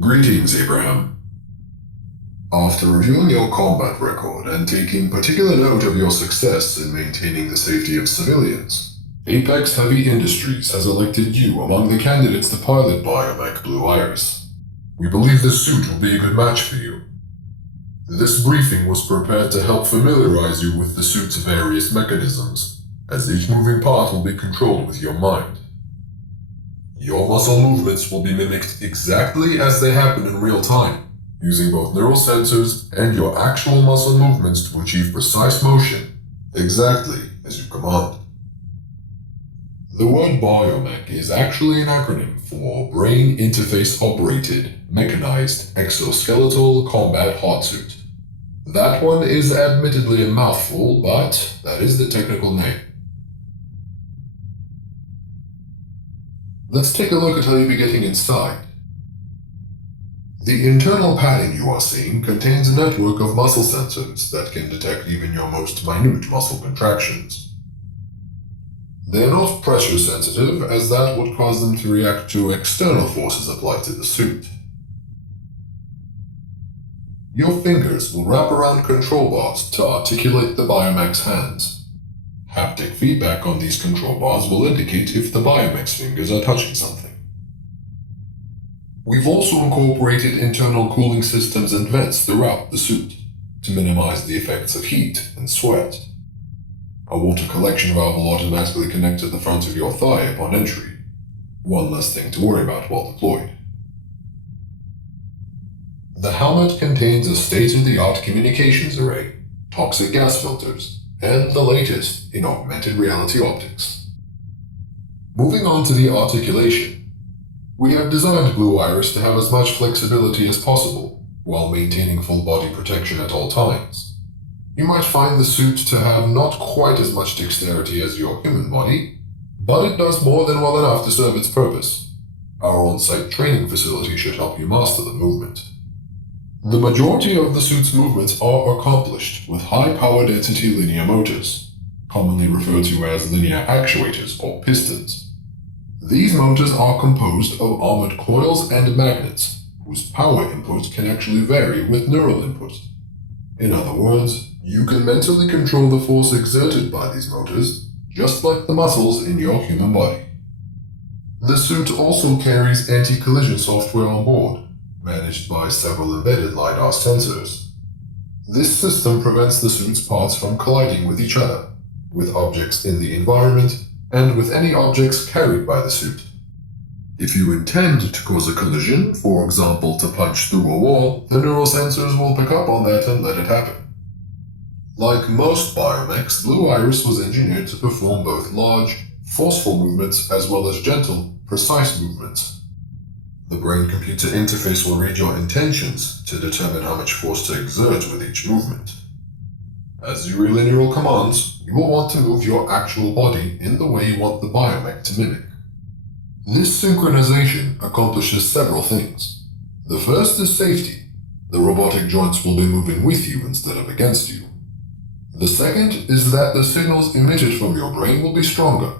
Greetings, Abraham. After reviewing your combat record and taking particular note of your success in maintaining the safety of civilians, Apex Heavy Industries has elected you among the candidates to pilot Biomech Blue Iris. We believe this suit will be a good match for you. This briefing was prepared to help familiarize you with the suit's various mechanisms, as each moving part will be controlled with your mind. Your muscle movements will be mimicked exactly as they happen in real time, using both neural sensors and your actual muscle movements to achieve precise motion, exactly as you command. The word biomech is actually an acronym for Brain Interface Operated Mechanized Exoskeletal Combat Hardsuit. That one is admittedly a mouthful, but that is the technical name. Let's take a look at how you'll be getting inside. The internal padding you are seeing contains a network of muscle sensors that can detect even your most minute muscle contractions. They are not pressure sensitive, as that would cause them to react to external forces applied to the suit. Your fingers will wrap around control bars to articulate the Biomech's hands. Haptic feedback on these control bars will indicate if the Biomech's fingers are touching something. We've also incorporated internal cooling systems and vents throughout the suit to minimize the effects of heat and sweat. A water collection valve will automatically connect to the front of your thigh upon entry. One less thing to worry about while deployed. The helmet contains a state-of-the-art communications array, toxic gas filters, and the latest in augmented reality optics. Moving on to the articulation. We have designed Blue Iris to have as much flexibility as possible, while maintaining full body protection at all times. You might find the suit to have not quite as much dexterity as your human body, but it does more than well enough to serve its purpose. Our on-site training facility should help you master the movement. The majority of the suit's movements are accomplished with high power density linear motors, commonly referred to as linear actuators or pistons. These motors are composed of armored coils and magnets, whose power input can actually vary with neural input. In other words, you can mentally control the force exerted by these motors, just like the muscles in your human body. The suit also carries anti-collision software on board, managed by several embedded LiDAR sensors. This system prevents the suit's parts from colliding with each other, with objects in the environment, and with any objects carried by the suit. If you intend to cause a collision, for example to punch through a wall, the neural sensors will pick up on that and let it happen. Like most biomechs, Blue Iris was engineered to perform both large, forceful movements as well as gentle, precise movements. The brain-computer interface will read your intentions to determine how much force to exert with each movement. As you relay neural commands, you will want to move your actual body in the way you want the biomech to mimic. This synchronization accomplishes several things. The first is safety. The robotic joints will be moving with you instead of against you. The second is that the signals emitted from your brain will be stronger.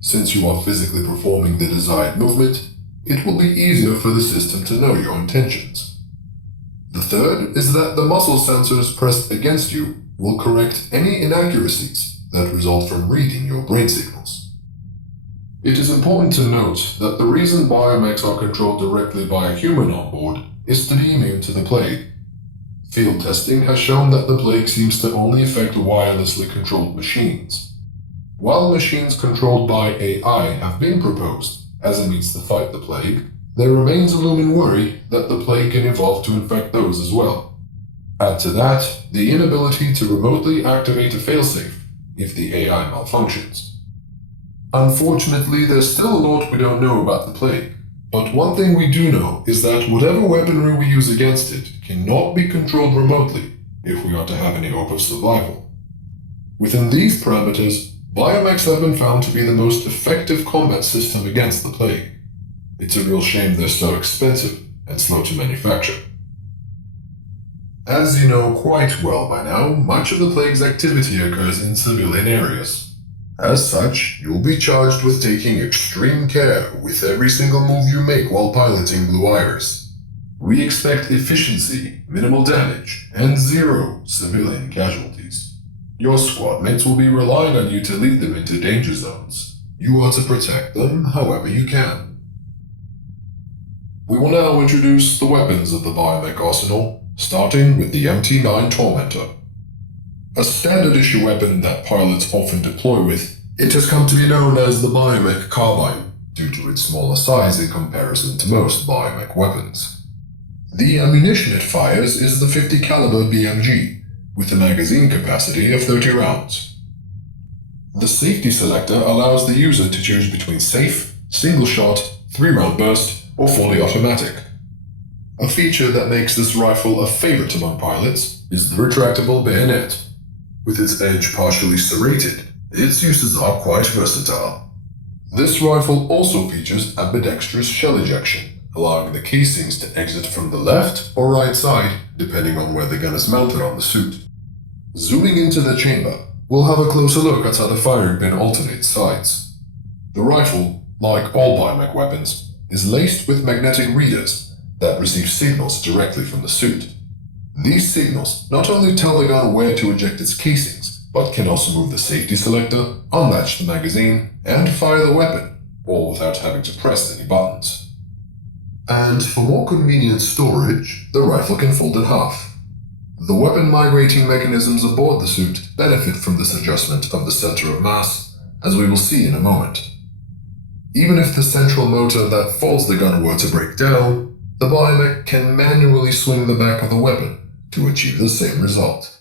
Since you are physically performing the desired movement, it will be easier for the system to know your intentions. The third is that the muscle sensors pressed against you will correct any inaccuracies that result from reading your brain signals. It is important to note that the reason biomechs are controlled directly by a human on board is to be immune to the plague. Field testing has shown that the plague seems to only affect wirelessly controlled machines. While machines controlled by AI have been proposed as a means to fight the plague, there remains a looming worry that the plague can evolve to infect those as well. Add to that the inability to remotely activate a failsafe if the AI malfunctions. Unfortunately, there's still a lot we don't know about the plague, but one thing we do know is that whatever weaponry we use against it cannot be controlled remotely if we are to have any hope of survival. Within these parameters, biomechs have been found to be the most effective combat system against the plague. It's a real shame they're so expensive and slow to manufacture. As you know quite well by now, much of the plague's activity occurs in civilian areas. As such, you'll be charged with taking extreme care with every single move you make while piloting Blue Iris. We expect efficiency, minimal damage, and zero civilian casualties. Your squad mates will be relying on you to lead them into danger zones. You are to protect them however you can. We will now introduce the weapons of the Biomech arsenal, starting with the MT-9 Tormentor. A standard issue weapon that pilots often deploy with, it has come to be known as the Biomech Carbine, due to its smaller size in comparison to most Biomech weapons. The ammunition it fires is the 50 caliber BMG, with a magazine capacity of 30 rounds. The safety selector allows the user to choose between safe, single shot, 3-round burst, or fully automatic. A feature that makes this rifle a favorite among pilots is the retractable bayonet. With its edge partially serrated, its uses are quite versatile. This rifle also features ambidextrous shell ejection, allowing the casings to exit from the left or right side, depending on where the gun is mounted on the suit. Zooming into the chamber, we'll have a closer look at how the firing pin alternates sides. The rifle, like all Biomech weapons, is laced with magnetic readers that receive signals directly from the suit. These signals not only tell the gun where to eject its casings, but can also move the safety selector, unlatch the magazine, and fire the weapon, all without having to press any buttons. And for more convenient storage, the rifle can fold in half. The weapon migrating mechanisms aboard the suit benefit from this adjustment of the center of mass, as we will see in a moment. Even if the central motor that folds the gun were to break down, the Biomech can manually swing the back of the weapon to achieve the same result.